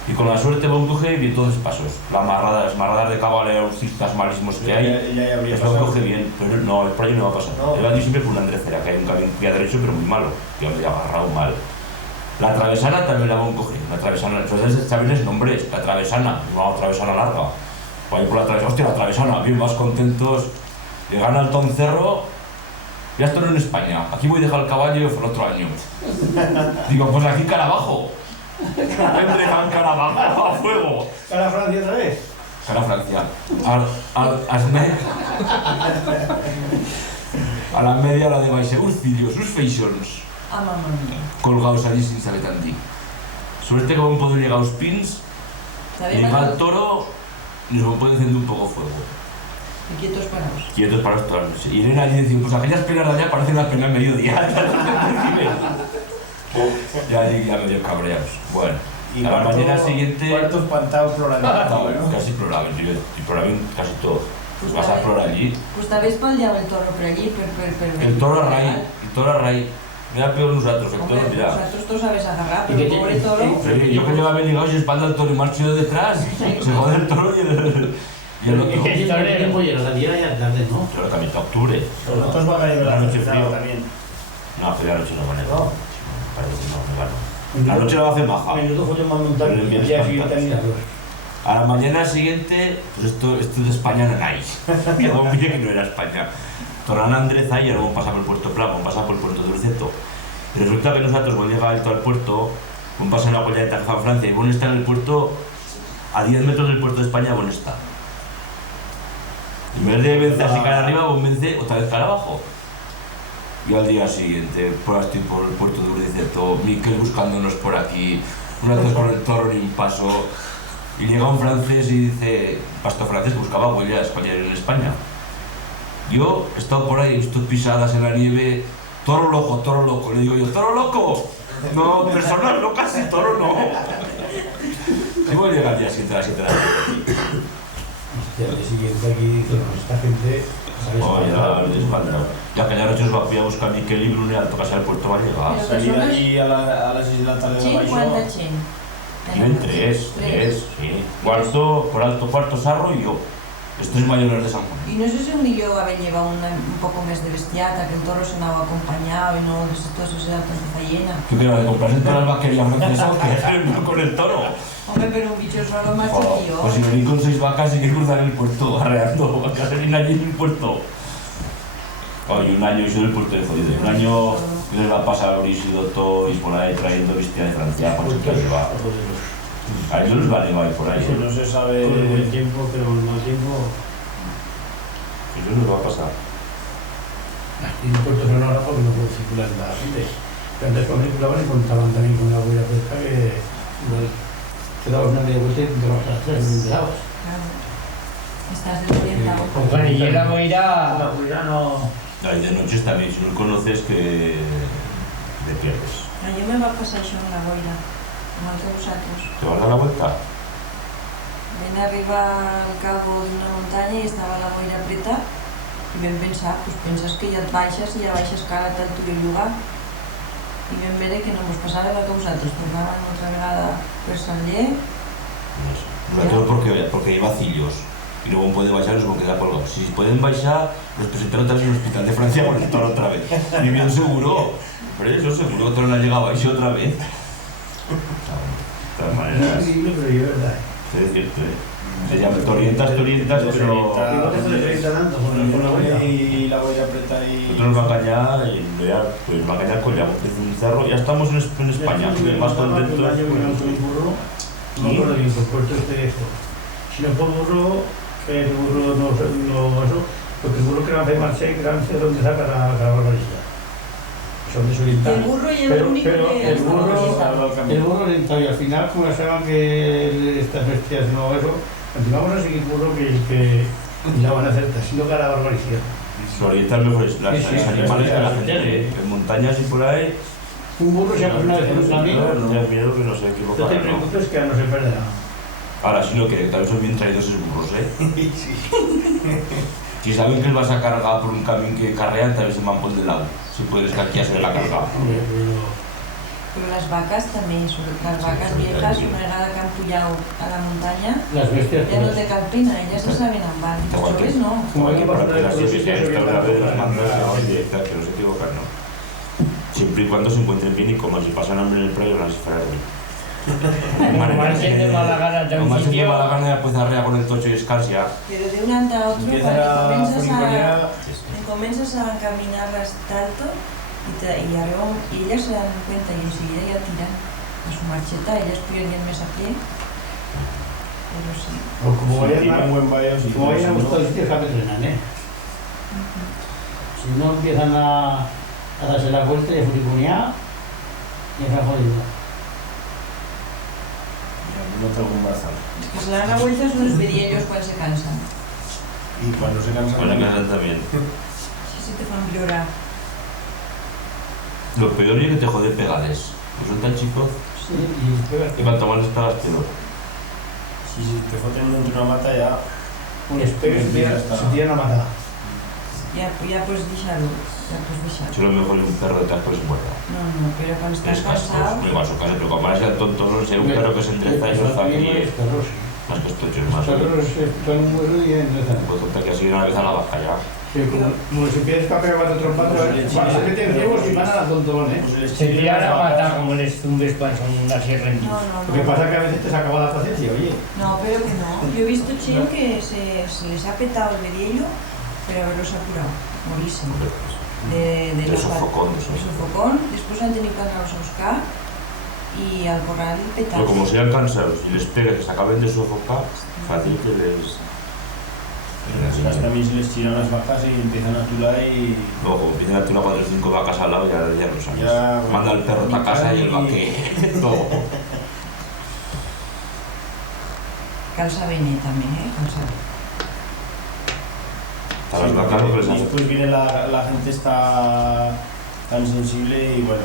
Y con la suerte va un coge bien todos los pasos. Las marradas de caballeros, cistas malísimos que hay, es lo coge bien. Pero no, por ahí no va a pasar. No. Él va a ir siempre por una andrecera, que hay un camino que pilla derecho, pero muy malo. Que le ha agarrado mal. La travesana también la va un coger. La travesana, entonces saben nombres. La travesana, una travesana larga. Va a ir por la travesana, hostia, la travesana, bien más contentos. Llegan al Toncerro. Ya estoy en España, aquí voy a dejar el caballo el otro año. Digo, pues aquí cara abajo. Entre cara abajo, a fuego. ¿Cara Francia otra vez? Cara a Francia. A la media hora de baixe, uns vídeos, uns feixons, Ah, mamá mía. colgados allí sin saber tant dir. Suerte que vam poder llegar als pins, Sabía llegar más. al toro y nos puede encender un poco fuego. Y quietos parados. Quietos parados todas las noches. Y Elena allí decía, pues aquellas penas de allá parecen las penas mediodía. Ya medio cabreados. Bueno, a la mañana siguiente... Cuarto espantado plorando. Casi ploraba, y ploraba casi todo. Pues vas a plorar allí. Pues tal vez paldeaba el toro por allí, El toro a raíz. Mira peor nosotros, el toro, Hombre, mira. nosotros tú sabes agarrar, ¿Y pero qué el tiene? pobre toro... Sí, yo que llevaba ligado y espalda al toro y marcho yo detrás. Se jode el toro y el otro. Es que si el tiempo llega la tierra ya tarde, ¿no? Claro, también está octubre. Nosotros va a caer La noche frío. también. No, pero la noche no va a nevar. Parece que no, nevar no. La noche la va a hacer baja. Menudo foto más montar Pero el el día viento siguiente a espanta. mirarlos. A la mañana siguiente, pues esto de España no hay. Quedó muy bien que no era España. Torran Andreza y luego pasa por el puerto Plano, pasa por el puerto de Urceto. Y resulta que nosotros, cuando llega alto al puerto, pasa en la huella de Tarja, Francia, y Bon está en el puerto, a 10 metros del puerto de España, Bon está. En vez de vencer así cara arriba, Bon vence otra vez cara abajo. Y al día siguiente, por estoy por el puerto de Urceto, Miquel buscándonos por aquí, una vez con el toro ni un paso. Y llega un francés y dice, pastor francés, buscaba huellas en España. Yo he estado por ahí, he visto pisadas en la nieve, toro loco. Le digo yo, ¿toro loco? No, personas locas y toro no. ¿Cómo voy a llegar al día siguiente a las 7 de la tarde? Hostia, al día siguiente aquí dice, no, esta gente... Ya que ya noche os va a buscar Miquel y Brune al tocarse al puerto va a llegar. Pero Salir personas- aquí a las 6 de la tarde de Chen, Baixo. ¿cuánta chen? Viven tres, sí. Cuarto, por alto, cuarto sarro y yo. Los 3 mayores de San Juan. Y no sé si un millón haber llevado un poco más de bestiata, que el toro se andaba acompañado y no desitoso se da tanta llena. ¿Qué quiero de comprarse todas las vaquerías francesas o qué? Con el toro. Hombre, pero un bicho solo más Oh, chiquillo. pues si venís con 6 vacas hay que cruzar el puerto arreando vacas en allí en el puerto. Oye, un año, y soy del puerto de jodido. Un año les va a pasar Brigido todo y por ahí trayendo bestia de Francia, por si que lleva. A ellos les va a llevar por ahí. Si no se sabe. Con el buen tiempo, pero con el mal tiempo... Eso les va a pasar. Aquí en Puerto Sonora porque no puedo circular en la gente. Pero antes cuando circulaban y contaban también con la huella fresca que igual te dabas una media vuelta y te vas a las 3, no te dabas. Claro. Estás desorientado. Con Canillera Boira... La huella no... Ahí de noches también, si no lo conoces, que te pierdes. A yo me va a pasar això en la boira, igual que vosaltres. ¿Te vas a dar la vuelta? Ven arriba al cabo d'una muntanya i estava la boira preta i vam pensar, pues penses que ja et baixes i ja baixes cara a tal tuyo lugar i vam veure que no mos passava el que vosaltres, tornàvem otra vegada per Sallé. Sobre todo porque hay vacillos. Y luego puede baixar y nos queda colgados. Si pueden baixar, los presentaron también en el hospital de Francia con el toro otra vez. Y bien seguro. Pero eso seguro que el toro no ha llegado ahí otra vez. De todas maneras, Es increíble, pero yo es verdad. es cierto, ¿eh? Se llama te orientas, pero... Igual que se le tanto con la huella. Y la boya aprieta y. Nosotros nos va a engañar y pues va a engañar con ya un cerro. Ya estamos en España, más contentos. Un año vino con un burro, no me acuerdo bien, por puerto este esto. Si no por burro, el burro no eso, porque el burro que va a hacer marcha y que va a hacer donde saca la barbarilla. Son El desorientados. burro y el único Pero que el estaba burro orientado. orientado y al final, como saben que estas bestias no eso, continuamos a seguir burro que la van a hacer haciendo cara a la barbaridad. Se orientan mejor los animales que la gente. En montañas y por ahí. Un burro se ha una vez en un camino, No tengas miedo que no se no te equivocan. ¿No? preocupes que no se perderá. Ahora sí lo que también son bien traídos esos burros, ¿eh? Si saben que les vas a cargar por un camino que carrean, tal vez se van por del lado. Si puedes que aquí hacer la carga. Hombre, Pero las vacas también, las vacas viejas, una vegada que han pujado a la montaña, las bestias ya no te calpina, ellas se saben andar. Los jóvenes no. Como hay que pasar Porque las por los sitios sitios esta otra vez las mandas orientados. a directa, que no se equivocan, ¿no? Siempre y cuando se encuentren bien y como si pasan hambre en el predio, van a disparar de mí. Marchen de mala gana de No un más de sitio... mala gana ya pues arrea con el tocho y escarsia. Pero de un anda a otro, Empieza a furiconear. comienzas a caminarlas tanto y arriba, y ellas se dan cuenta y enseguida ya tiran a su marcheta, ellas pierden el mes a pie. Pero sí. O como Si vayan tienen buen valle, si como vayan a no, gustar los sitios, que frenan, ¿eh? Si no empiezan a darse la vuelta y a furiconear, ya se ha jodido. no tengo un barzal. Que se dan la vuelta son los vediellos cuando se cansan. Y cuando se cansan... Bueno, que hacen también. Si se te fan llorar. Lo peor es que te jode pegades. Pues son tan chicos Sí, y que cuanto más les pegas peor. Si te foten dentro de una mata ya... espero se tiran a matar. Ya pues deixar-lo. Ya pues deixar. Si lo mejor es un perro de casco se muerda. No, pero cuando estás Es cascos, cansado... no igual su casa, pero como sea tonto, no sé, un perro que se endereza y solza aquí, Los perros. más que estochos, más. Los perros están muy ruidos y enderezan. Pues tonta que así una vez a la vaca ya. Sí, como si quieres papel cuatro trompados, cuando se meten ciegos y van a la tontolón, ¿eh? Se tiran a matar como les zumbes cuando son así rendidos. No. Lo que pasa es que a veces te se acaba la paciencia, oye. No, pero que no. Yo he visto chino que se les ha petado el vediello, pero haberlos apurado, morirse. De De sofocón, de sofocón, después han tenido que andarlos a buscar y al corral petar. Pero como sean cansados y les pegue que se acaben de sofocar, fácil que les... También se les tiran las vacas y empiezan a tular y... Luego, como empiezan a tirar 4 o 5 vacas al lado, ya lo sabes. Ya, Manda el perro a casa y el vaque, todo. Calza bene también, calza bene. A las vacas lo que les Y hace. después viene la gente está tan sensible y bueno...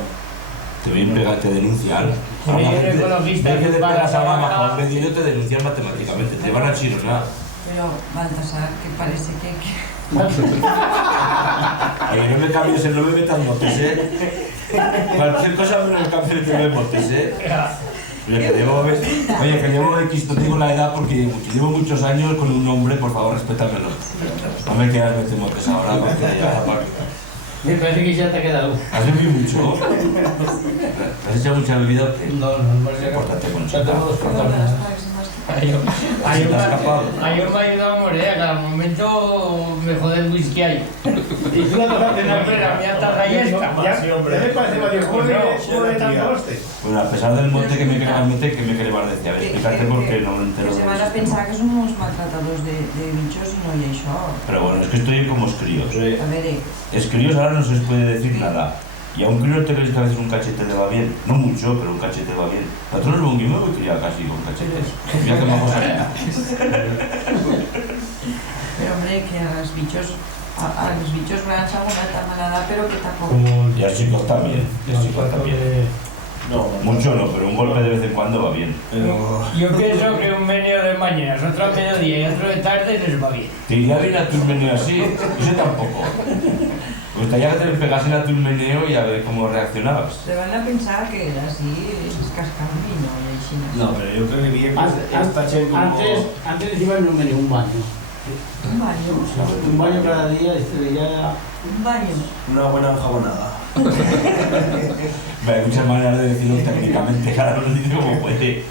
Te vienen pegar, te denuncian. Si me viene el ecologista Ve que le para pegas a la la vaca vaca. un medio te denuncian matemáticamente, te van a chironar. Pero Baltasar, que parece que... Oye, no me cambies no me metas motes, Cualquier cosa me lo cambies que me motes, Oye, que llevo X, no digo la edad porque llevo muchos años con un hombre, por favor, respétamelo. No me quieras meter motes ahora, porque ya... Me parece que ya te ha quedado. ¿Has bebido mucho? ¿Has echado mucha bebida o qué? No, Pórtate, Conchita. Ya tengo dos Pero cortadas. las pagas más que... Ayer Se te ha escapado. me ha ayudado a morir, a cada momento me jode el whisky ahí. Y tú la tocaste en Hombre, la mía taza ya está. Ya me parece, Mario, ¿cómo de tanto hoste? Bueno, a pesar del monte que me quería meter, que me quería más decir. A ver, explícate por qué no me entero. Que se van a pensar que somos maltratadores de bichos y no hay això. Pero bueno, es que estoy como escríos. A ver, Escríos ahora no se les puede decir nada. Y a un crío te crees que a veces un cachete le va bien. No mucho, pero un cachete va bien. A todos los bonguimos me criaba casi con cachetes. Mira que me hago salir. pero hombre, que a los bichos grans alguna tamalada, pero que tampoco... Y a los chicos también. Y a los chicos también. No, Mucho no, pero un golpe de vez en cuando va bien. pero... Yo pienso que un meneo de mañanas, otro a mediodía y otro de tarde les va bien. ¿Te iría bien a tu meneo así? Eso tampoco. Me gustaría que te pegasen a tu meneo y a ver cómo reaccionabas. Se van a pensar que así es cascar vino y així. No, pero yo creo que bien esta gente como... Antes iba en un baño. Un baño. Un baño cada día y se veía... Un baño. Una buena enjabonada. Hay muchas maneras de decirlo técnicamente, cada uno dice como puede.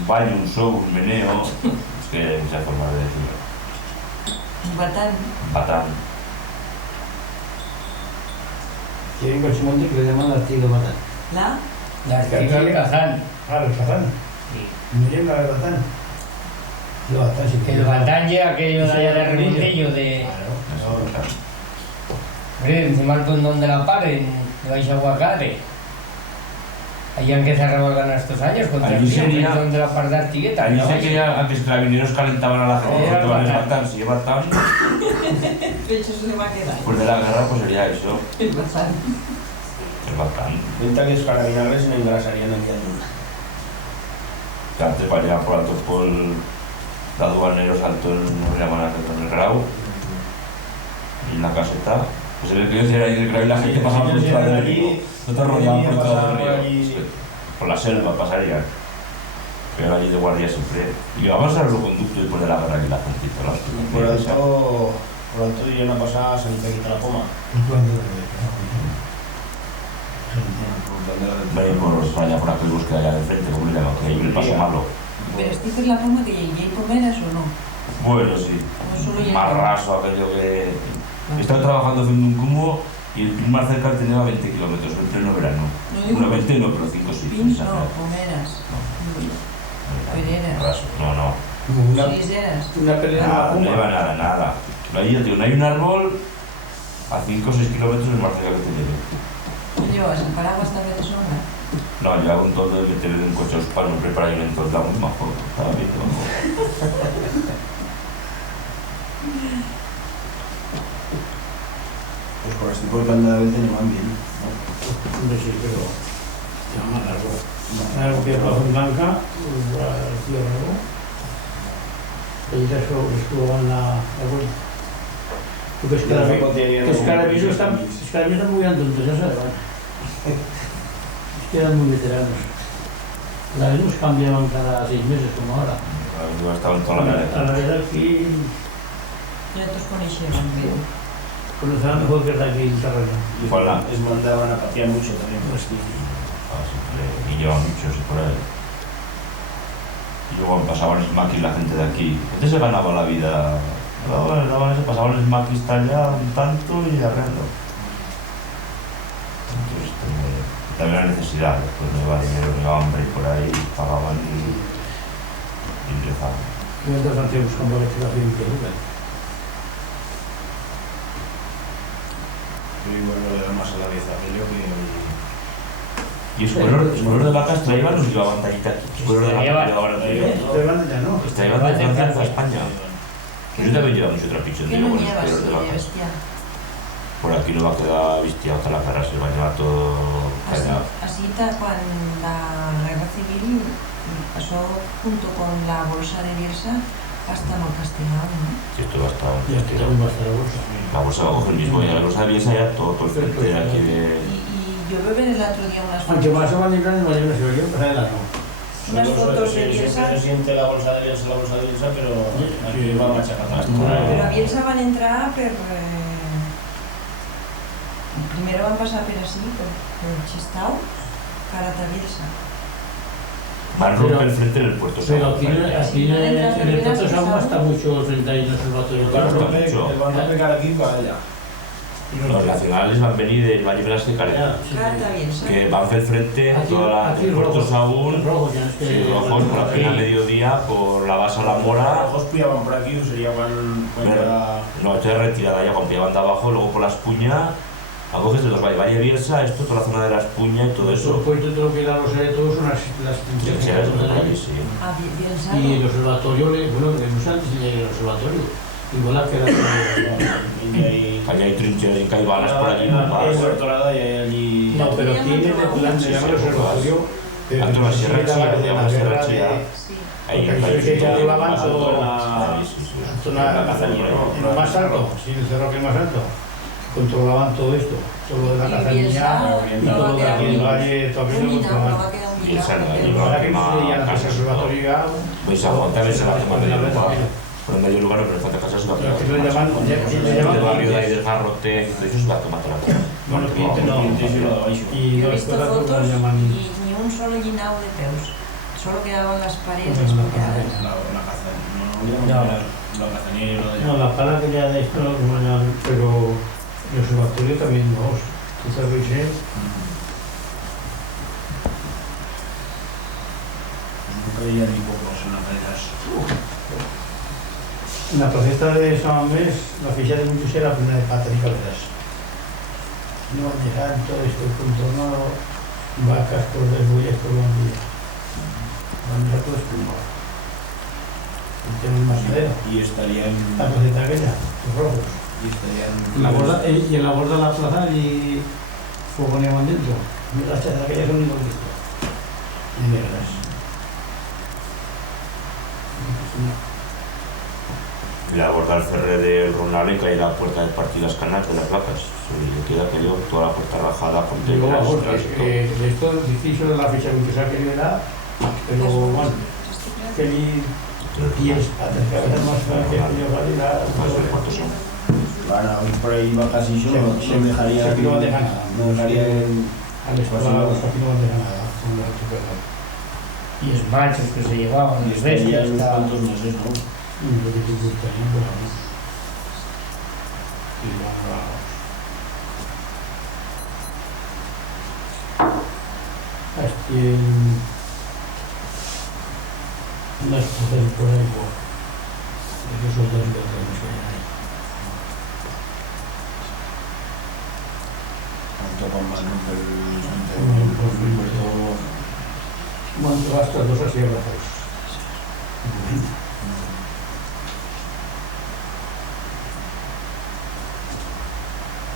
Un baño, un show, un meneo. Es que hay muchas formas de decirlo. Un batán. Patán. Tienen coche monte que le llaman artigo batán. La. Las que iban al Kazán. Ah, el batán. Miriam el batán. El batán sí que... El batán ya aquello de allá de Rebundillo de... Claro. Hombre, encima el pendón de la par, de Baix Aguacate. Allí han que se revolgan estos años contra Allí el tío, sería- el pendón de la par de Artigueta. Allí ¿no? sé que ya antes carabineros calentaban a la gente, Era porque van el Batán. batán, si lleva batán, De hecho, se le va a quedar. después de la guerra pues sería eso, El batán. el batán. Cuenta que los carabinales se engrasarían aquí al mundo. Que antes valía por alto por el aduanero saltó en, no me llaman en el grau, y en la caseta. Pues se ve que yo era ahí de grau y la gente pasaba por detrás del río. No te rodeaban por detrás del río. Por la selva pasaría. Pero allí de guardia siempre. Y vamos a ver los conductos después de la guerra que la gente hizo, ¿no? Por alto diría una pasada se le quita la coma. Venimos allá por aquel bosque allá de frente, como le llaman, que hay un paso malo. Pero este es la forma que llegué por menos o no. Bueno, sí. No solo llegué. Más raso aquello que... Estaba trabajando haciendo un cumo y el pin más cerca tenía 20 kilómetros en pleno verano. No digo Bueno, 20 no, pero 5 sí. pins, esa no, era. pomeras. Era raso. No, no. Liseras. Una pelea en la No puma. lleva nada, nada. Ahí ya digo, no hay un árbol a 5 o 6 kilómetros el más cerca que te lleve. ¿Qué llevas? ¿El paraguas también de sombra? No, ya un todo de meterle un coche a los palos, preparar un entorno muy mejor. Pues por este tipo de plan de vez no van bien, ¿no? Hombre, sí, pero ya más largo. Algo que Plaza Blanca, el tío Rabo. Ella estuvo en la vuelta. Porque es que cada vez están muy tontos, ya saben. Es que eran muy veteranos. La vez nos cambiaban cada 6 meses, como ahora. Yo estaba en toda la A la verdad aquí Ja tots coneixem bé. conocían mejor que la aquí en Tarragona. Y Hola. les mandaban a patear mucho también, pues sí. Y llevan muchos y por ahí. Y luego pasaban los maquis la gente de aquí. Antes se ganaba la vida. Ahora se pasaban los maquis allá un tanto y arreando. Entonces también la necesidad. Después no iba dinero, no iba hambre y por ahí pagaban y ingresaban. Mientras tanto buscando la legislación que nunca. Yo igual no le da más a la vez a aquello que... Y esos colores de vacas traían los llevaban tallita aquí. Los colores de vacas llevaban los Pero ya no. traían de Francia hasta España. Yo también llevo mucho trapiche Que de no con los llevas, colores de sí, vacas. bestial. Por aquí no va a quedar vistía hasta la cara, se va a llevar todo callado. Así quan la guerra civil pasó junto con la bolsa de Bielsa hasta mal castigado, ¿no? Si esto va a estar Ya que también va a estar la bolsa. la bolsa va a coger el mismo, y la bolsa de Bielsa ya todo el frente de aquí de... Y yo veo el otro día unas Aunque fotos, más se van a librar, no va a librar, se lo llevan para adelante. unas fotos de Bielsa, Se siente la bolsa de Bielsa, pero aquí va a machacar más. pero a Bielsa van entrar per... Primero van passar per així, per Xistau, carat a Bielsa. Van a romper el frente en el puerto. Pero aquí en el Puerto Samu está mucho el 31 observatorio. El van a romper, mucho. el van a romper cara aquí para allá. Los nacionales van a venir del Valle de las Caretas, Carat a Bielsa. que van a hacer frente a toda Aquí el puerto Saúl, rojo, ya es que... sí, rojos por la pena mediodía, por la base a la Mora. Los pillaban por aquí, o sería cuando era... No, esto es retirada ya, cuando pillaban de abajo, luego por la Espuña, a coges de los Valle Bielsa, esto, toda la zona de la Espuña y todo eso. Pues todo lo que era los todos son las Sí, sí, sí. A Bielsa Y el no. observatorio, bueno, mucho antes de llegar al observatorio. Igual a quedar... Y ahí... Allá hay trincheras y caibanas por allí, Hay más. Puerto Dorado y hay allí... No, pero tiene de plan, se llama el observatorio. Antes la Sierra Chía, de la Sierra Chía. Sí. Ahí Porque hay se todo llevaban más todo alto. la- Sí, sí. Zona en lo más alto, sí, el cerro que es más alto. Controlaban todo esto, todo lo de la Y Cazanilla Bielsa y todo lo de aquí del valle, todavía lo Dominado, no controlaban. va a quedar un Y esa no, lligado, y però- Ahora que no se ya no se observatorio ya... Pues aguanta a ver si la hacemos medio lugar. Por el medio lugar, pero falta casas y va a Pero quedar. que le llaman... El barrio de ahí del Garrote, de eso se va a tomar toda la cara. Bueno, Quinte no. Y Yo he los visto cosas fotos lo llaman... y ni un solo llinado de peus. Solo quedaban las paredes despejadas. La Cazanilla, la Cazanilla y lo de allá. No, la pala que ya de esto no lo llaman, pero el observatorio también no. Quizás lo hice. Nunca veía ni pocos en las redes. En la placeta de San Mamés, la ficha de muchos era la primera de pata y cabezas. No van a dejar todo esto contornado, vacas por desbuellas por la día. Van a dejar todo espumado. El tema es más madera. Y estarían... La placeta aquella, los rojos. Y estarían... En la borda, y en la borda de la plaza y fogoneaban dentro. Las chazas aquellas son igual que esto. Y negras. Y la borda del ferre del Ronale cae la puerta de partidas canales de las vacas. Y le queda que yo toda la puerta rajada por Digo, detrás. vamos, de esto difícil de la ficha que se ha querido dar, pero bueno, feliz y es patas que a veces más que yo vale la... Más de cuántos son. Van a ir por ahí vacas y yo no dejaría... Aquí no van a dejar nada. No dejaría... Al escuadros aquí no van a dejar nada. Con los supermercados. Y los machos que se llevaban, Y los estarían bestias, unos estaban... cuantos meses, ¿no? Lo que te gustaría, pero no. Y vamos. Hasta unas cosas por ahí, por esos soldados que tenemos que hay. topan más, ¿no? Pero ¿Cuánto gastas dos así abrazos?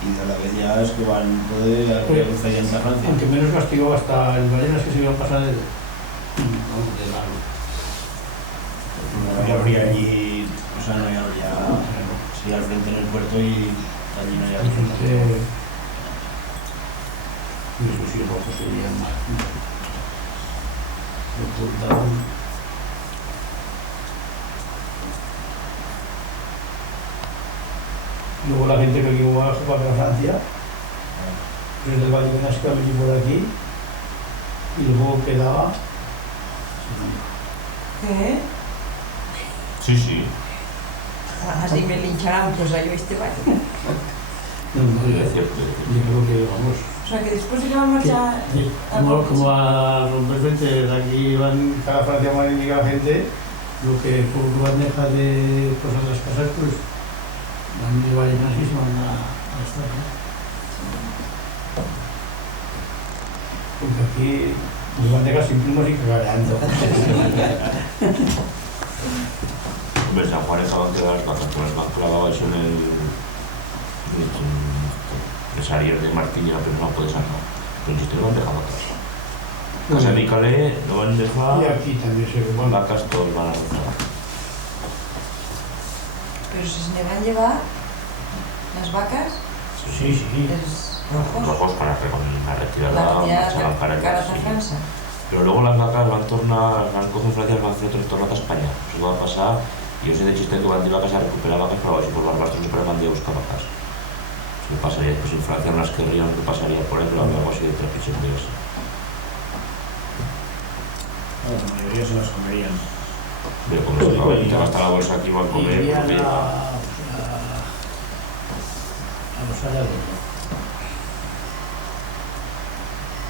y de la vez ya es que van poder a la cruz allá en Francia. Aunque menos castigo hasta el Ballenas que se iba a pasar de largo. No habría allí, o sea, no habría, sí, al frente en el puerto y allí no habría Entonces, eso sí, rojo sería más. Lo ocultaron. Luego la gente que vino abajo para Francia, desde el Ballenas que venía por aquí, y luego quedaba. ¿Qué? Sí. Así me lincharán, pues ahí este baile. No, Es cierto. yo creo que vamos. O sea, que después de que van a marchar... Como a romper frente, aquí van, cada Francia van a indicar gente, lo que poco van a dejar de cosas de las casas, pues van de Ballenas y se van a estar, ¿no? Porque aquí nos van a dejar sin plumas y cagaleando. Hombre, San Juan acaban de quedar las vacas, pero las van clavadas eso en el Sarier de Martiña, pero no puede sacar. Pero si te lo han dejado vacas. O sea, mi calé no van a dejar Y aquí también se van vacas, todos van a rozar. Pero si se me van a llevar las vacas, Sí. es rojos. Rojos para retirar la marcha para cara allá. a Sí. França. Pero luego las vacas van a tornar, van a coger Francia, van a hacer tornar a España. Eso va a pasar. Y yo sé de chiste que van de vacas a recuperar vacas, pero si por barbastros siempre van de buscar vacas. ¿Qué pasaría? Pues en Francia no las querrían, ¿qué pasaría por ahí? Pero habría algo así de trapichos de eso. Bueno, la mayoría se las comerían. Pero como se va, te gasta la bolsa aquí, van a comer, Irían pues bien. a los hallados.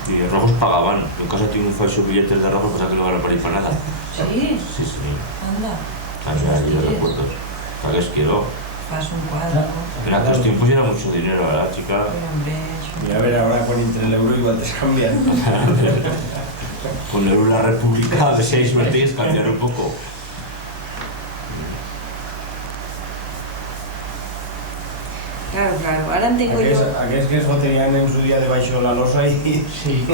Y rojos pagaban. En casa tiene un falso billetes de rojos, cosa que no van a parir para nada. Sí, Sí. anda, O sea, allí los recuerdos. ¿Para qué os quiero? fas un cuadro. En aquellos tiempos era mucho dinero, ¿verdad, chica? Pero hombre, això... Y a ver, ahora con entre el euro igual te cambian. Con el euro la República de 6 meses cambiar un poco. Claro, ahora entengo yo... Aquellos que es foterían en su día debaixo la losa y... Sí.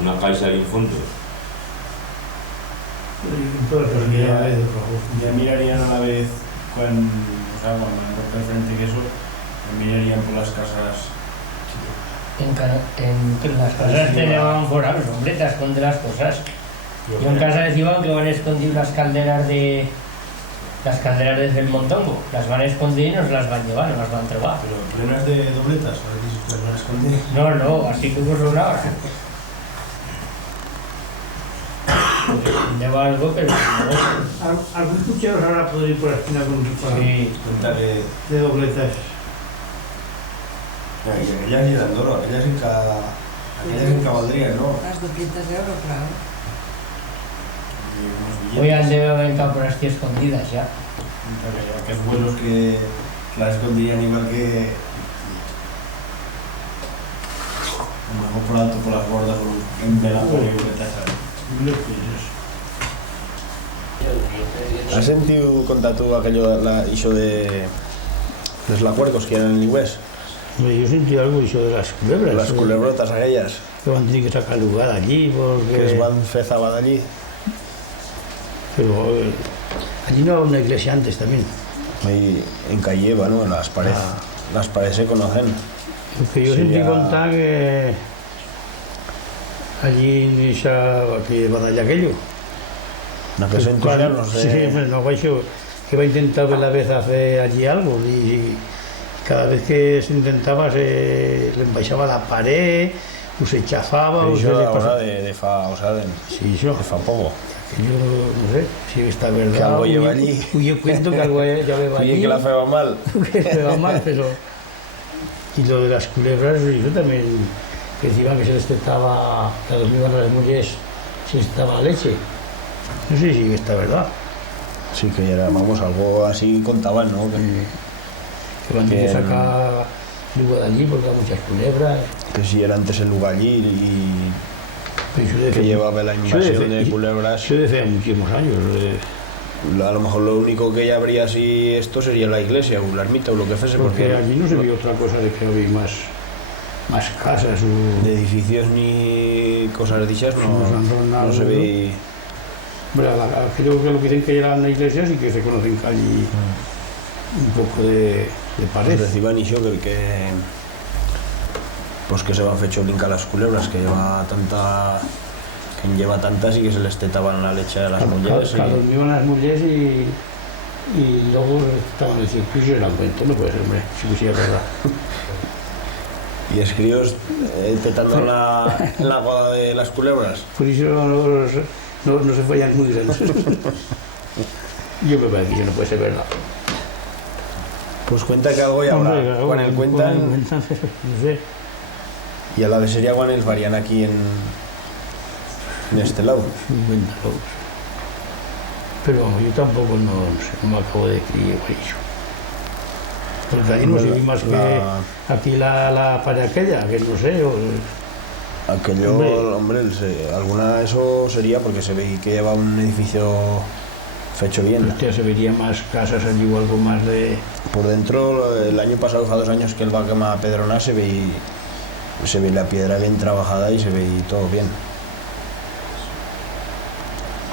Una caixa de fondo. Entonces, pues mira, de rojo. Ya mirarían a la vez cuando van a romper frente que eso, ya mirarían por las casas. En las casas te llevaban fuera los hombretas con de las cosas. Yo en casa decían que van a esconder las calderas desde el montongo. Las van a esconder y nos las van a llevar, nos las van a trobar. Pero plenas de dobletas, a ver si las van a esconder. No, así como son ahora. Lleva algo, pero no. ¿Algún cuchillo ahora podría ir por la esquina con un Sí. Cuenta que de dobletas? aquellas ni eran de oro, aquellas en cabaldría, ¿no? Las dobletas de oro, claro. Y unos billetes. Hoy han de haber por las tías escondidas ya. Aquellos vuelos que las esconderían igual que... A lo mejor por alto, por las bordas, por un velazo y dobletas, ¿sabes? ¿Has sentido contar tú aquello hizo de los lacuercos que eran en inglés? Yo sentí algo eso de las culebras. Las culebrotas aquellas Que van a tener que sacar lugar allí porque... que es van fezaban allí. Pero allí no había una iglesia antes también. Ahí en Calleva, ¿no? Las paredes se conocen. Porque yo Sí, sentí ya- contar que allí en esa que batalla aquello. No que se entusiasman, no sé. Sí, pues no, eso, que va a intentar ver la vez hacer allí algo y cada vez que se intentaba se le embaixaba la pared o se chafaba Pero o se això le ahora pasaba. de fa, o sea, de Sí, eso. fa poco. Que yo no sé si está verdad. Que algo o lleva yo- allí. o yo cuento que algo ya lleva allí. Oye, que la feba mal. Que se va mal, pero... Y lo de las culebras, eso también, que decían que se les tentaba, que dormían las mujeres, se les tentaba leche. No sé si está verdad. Sí, que era, vamos, algo así contaban, ¿no? Que van a tener que sacar luego de allí porque hay muchas culebras. que si era antes el lugar allí y Pero eso de que fe- llevaba la eso invasión fe- de culebras. Eso de hace muchísimos años. A lo mejor lo único que ya habría así esto sería la iglesia o la ermita o lo que fuese, Porque aquí no se vio otra cosa de que había más casas o... de edificios ni cosas dichas no se ve. Bueno, creo que lo que dicen que eran las iglesias y que se conocen que allí un poco de pared. Pues decían y yo que pues que se van fecho brincar las culebras, que lleva tantas y que se les tetaban la leche a las mujeres. Claro, dormían las mujeres y luego estaban en el circuito y eran cuento, no puede ser, hombre, si pusiera verdad. Y escribos tetando en la boda de las culebras. Por eso no se fallan muy grandes. Yo me parece que no puede ser verdad. Pues cuenta que algo y ahora, Hombre, cuando el cuentan, no sé. y a la de sería cuando el varían aquí en este lado. Cuéntalo. Pero vamos, yo tampoco no sé cómo acabo de escribir eso. Porque allí no se vi más que aquí la pared aquella, que no sé. Aquello, hombre, alguna eso sería porque se ve que lleva un edificio fecho bien. Hostia, se vería más casas allí o algo más de... Por dentro, el año pasado, hace 2 años que el va a quemar Pedrona, se ve la piedra bien trabajada y se ve todo bien.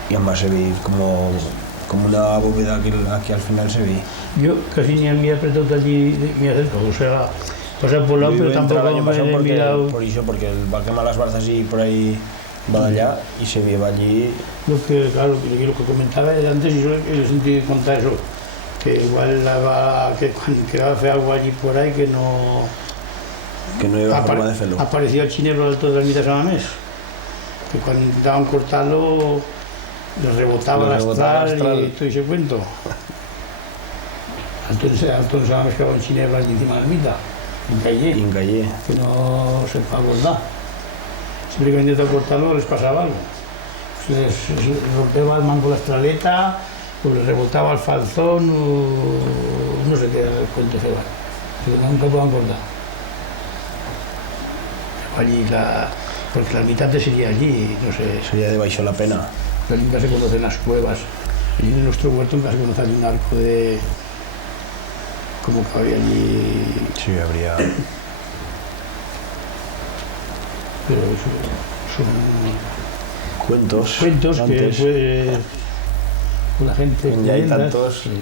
Y además se ve como una bóveda que aquí al final se ve. Yo casi ni me he apretado allí, me acerco, o sea, pasar por lado, Yo pero iba a entrar tampoco el año me pasado he porque, mirado. por eso, porque el va a quemar las barzas y por ahí va allá y se ve allí. Lo que, claro, lo que comentaba era antes, y yo he sentido contar eso, que igual que cuando hace algo allí por ahí que no... Que no lleva forma de hacerlo. Apareció el chinebro alto de la ermita San Mamés, que cuando intentaban cortarlo, les rebotaba Les el rebotaba el astral y astral. todo ese cuento. Alto de San Mamés que va un chinebro allí encima de la ermita, en calle, Y en calle. que no se fue a abordar. Siempre que intentaba cortarlo les pasaba algo. Les rompía el mango la astraleta, o les rebotaba el falzón, o no sé qué era el cuento que va. Que nunca puedan cortar. Allí porque la mitad sería allí, no sé, Sería de baixo la pena. allí nunca se conocen las cuevas. Allí en nuestro huerto nunca se conoce allí un arco de... como que había allí... Sí, habría. Pero son Cuentos. cuentos que antes. puede... con la gente... Ya hay leyendas. tantos. Sí.